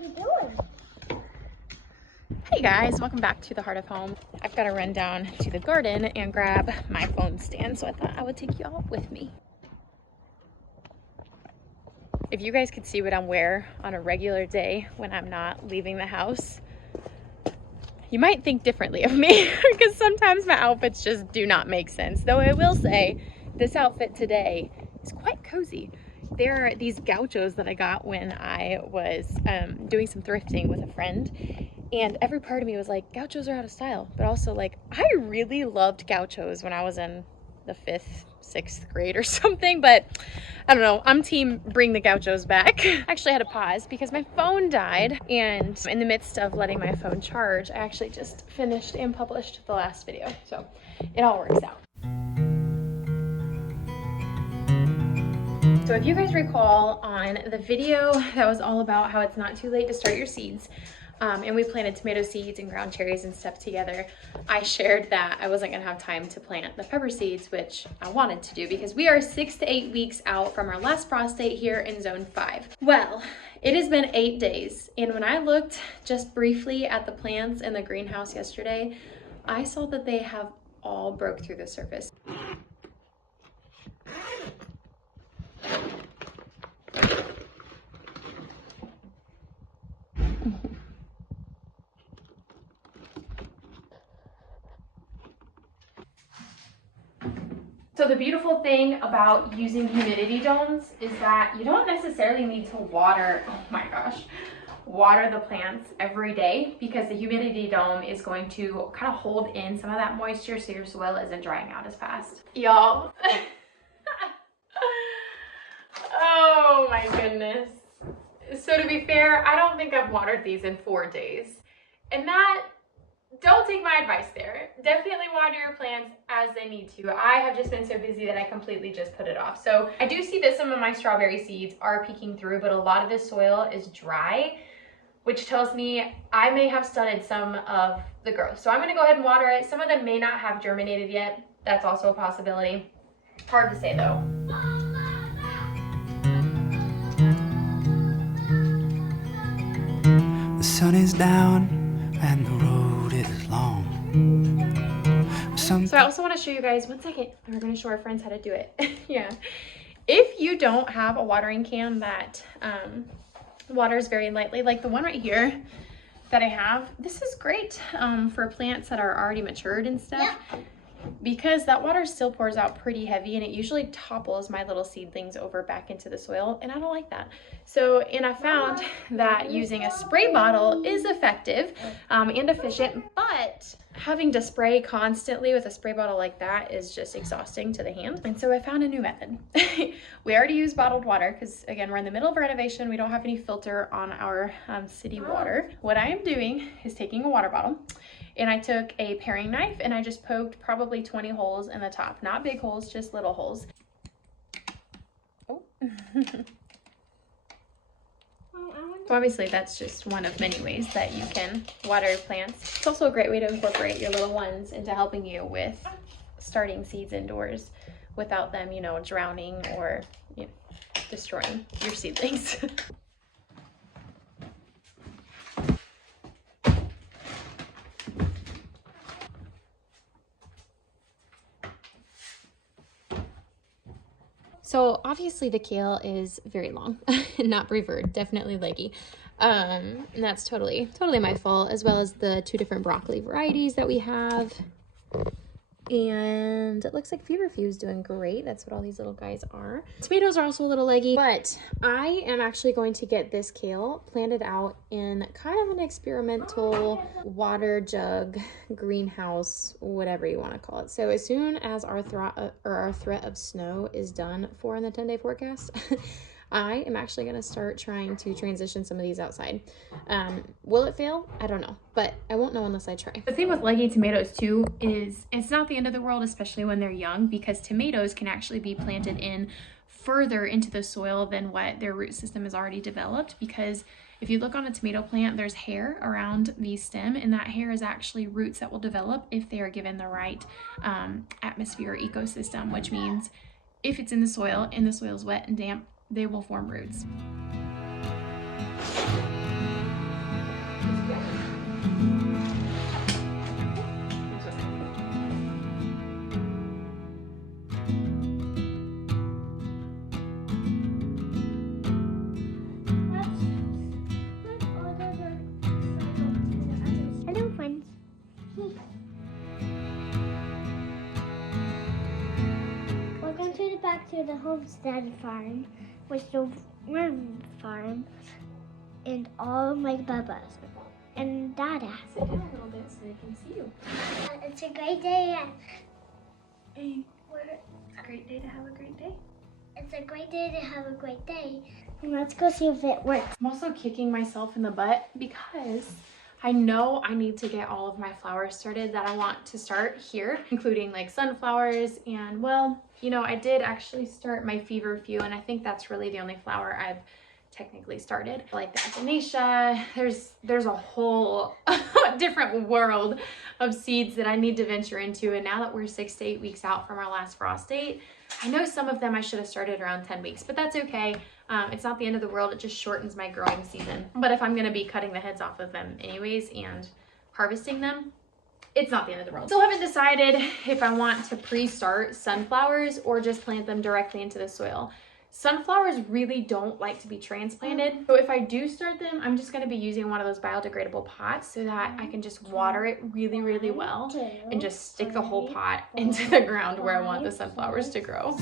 you doing? Hey guys, welcome back to the Heart of Home. I've got to run down to the garden and grab my phone stand, so I thought I would take you all with me. If you guys could see what I wear on a regular day when I'm not leaving the house, you might think differently of me because sometimes my outfits just do not make sense. Though I will say this outfit today is quite cozy. There are these gauchos that I got when I was doing some thrifting with a friend, and every part of me was like, gauchos are out of style, but also like, I really loved gauchos when I was in the 5th, 6th grade or something, but I don't know, I'm team bring the gauchos back. I actually had to pause because my phone died, and in the midst of letting my phone charge, I actually just finished and published the last video, so it all works out. So if you guys recall on the video that was all about how it's not too late to start your seeds, and we planted tomato seeds and ground cherries and stuff together, I shared that I wasn't gonna have time to plant the pepper seeds, which I wanted to do because we are 6 to 8 weeks out from our last frost date here in zone 5. Well, it has been 8 days, and when I looked just briefly at the plants in the greenhouse yesterday, I saw that they have all broke through the surface. So the beautiful thing about using humidity domes is that you don't necessarily need to water, oh my gosh, water the plants every day, because the humidity dome is going to kind of hold in some of that moisture so your soil isn't drying out as fast. Y'all. Oh my goodness. So to be fair, I don't think I've watered these in 4 days. And that, don't take my advice there. Definitely water your plants as they need to. I have just been so busy that I completely just put it off. So I do see that some of my strawberry seeds are peeking through, but a lot of this soil is dry, which tells me I may have stunted some of the growth. So I'm gonna go ahead and water it. Some of them may not have germinated yet. That's also a possibility. Hard to say though. The sun is down and the road is long. So I also want to show you guys, one second, we're going to show our friends how to do it. Yeah. If you don't have a watering can that waters very lightly, like the one right here that I have, this is great for plants that are already matured and stuff. Yeah. Because that water still pours out pretty heavy, and it usually topples my little seedlings over back into the soil, and I don't like that. So, and I found that using a spray bottle is effective and efficient, but having to spray constantly with a spray bottle like that is just exhausting to the hand. And so I found a new method. We already use bottled water because, again, we're in the middle of renovation. We don't have any filter on our city water. What I am doing is taking a water bottle, and I took a paring knife and I just poked probably 20 holes in the top. Not big holes, just little holes. Oh. So obviously that's just one of many ways that you can water plants. It's also a great way to incorporate your little ones into helping you with starting seeds indoors without them, you know, drowning or, you know, destroying your seedlings. So obviously the kale is very long, not preferred, definitely leggy. And that's totally my fault, as well as the 2 different broccoli varieties that we have. And it looks like feverfew is doing great. That's what all these little guys are. Tomatoes are also a little leggy, but I am actually going to get this kale planted out in kind of an experimental water jug, greenhouse, whatever you want to call it. So as soon as our threat of snow is done for in the 10-day forecast, I am actually going to start trying to transition some of these outside. Will it fail? I don't know, but I won't know unless I try. The thing with leggy tomatoes too is it's not the end of the world, especially when they're young, because tomatoes can actually be planted in further into the soil than what their root system has already developed. Because if you look on a tomato plant, there's hair around the stem, and that hair is actually roots that will develop if they are given the right atmosphere or ecosystem, which means if it's in the soil and the soil is wet and damp, they will form roots. the homestead farm, which the worm farm, and all my bubbas. And Dada. Sit down a little bit so they can see you. It's a great day. Hey, it's a great day to have a great day. It's a great day to have a great day. And let's go see if it works. I'm also kicking myself in the butt because I know I need to get all of my flowers started that I want to start here, including like sunflowers. And well, you know, I did actually start my feverfew, and I think that's really the only flower I've technically started. Like the echinacea, there's a whole different world of seeds that I need to venture into. And now that we're 6 to 8 weeks out from our last frost date, I know some of them I should have started around 10 weeks, but that's okay. It's not the end of the world. It just shortens my growing season. But if I'm going to be cutting the heads off of them anyways and harvesting them, it's not the end of the world. Still haven't decided if I want to pre-start sunflowers or just plant them directly into the soil. Sunflowers really don't like to be transplanted. So if I do start them, I'm just going to be using one of those biodegradable pots so that I can just water it really, really well and just stick the whole pot into the ground where I want the sunflowers to grow.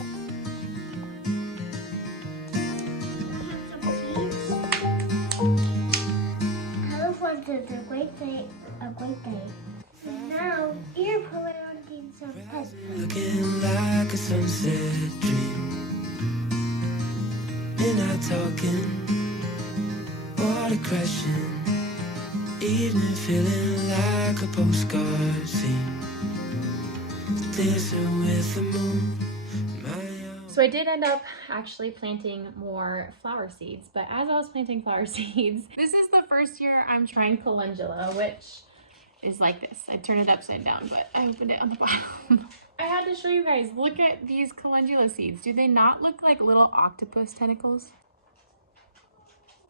It's a great day, So now you're planting some heads. Looking like a sunset dream. And not talking, water crashing, evening feeling like a postcard scene. Dancing with the moon. So I did end up actually planting more flower seeds, but as I was planting flower seeds, this is the first year I'm trying calendula, which is like this. I turned it upside down, but I opened it on the bottom. I had to show you guys, look at these calendula seeds. Do they not look like little octopus tentacles?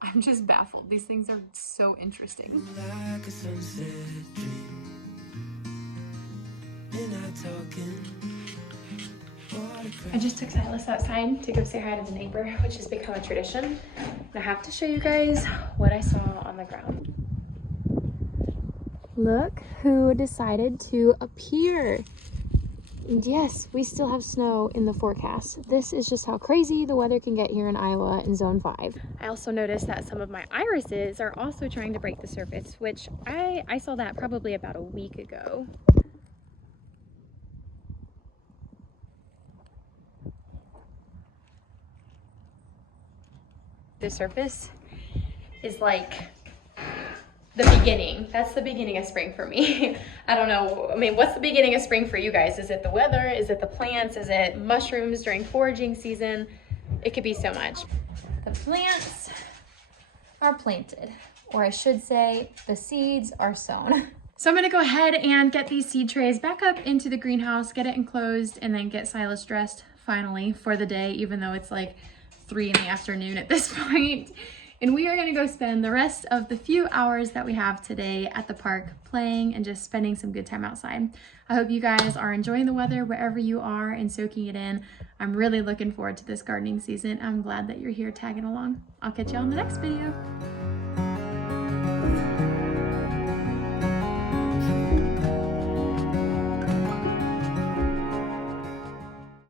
I'm just baffled. These things are so interesting. Like a sunset dream. And not talking. I just took Silas outside to go say hi to the neighbor, which has become a tradition. And I have to show you guys what I saw on the ground. Look who decided to appear. And yes, we still have snow in the forecast. This is just how crazy the weather can get here in Iowa in Zone 5. I also noticed that some of my irises are also trying to break the surface, which I saw that probably about a week ago. The surface is like the beginning. That's the beginning of spring for me. I don't know. I mean, what's the beginning of spring for you guys? Is it the weather? Is it the plants? Is it mushrooms during foraging season? It could be so much. The plants are planted, or I should say the seeds are sown. So I'm gonna go ahead and get these seed trays back up into the greenhouse, get it enclosed, and then get Silas dressed finally for the day, even though it's like 3 in the afternoon at this point. And we are gonna go spend the rest of the few hours that we have today at the park playing and just spending some good time outside. I hope you guys are enjoying the weather wherever you are and soaking it in. I'm really looking forward to this gardening season. I'm glad that you're here tagging along. I'll catch you on the next video.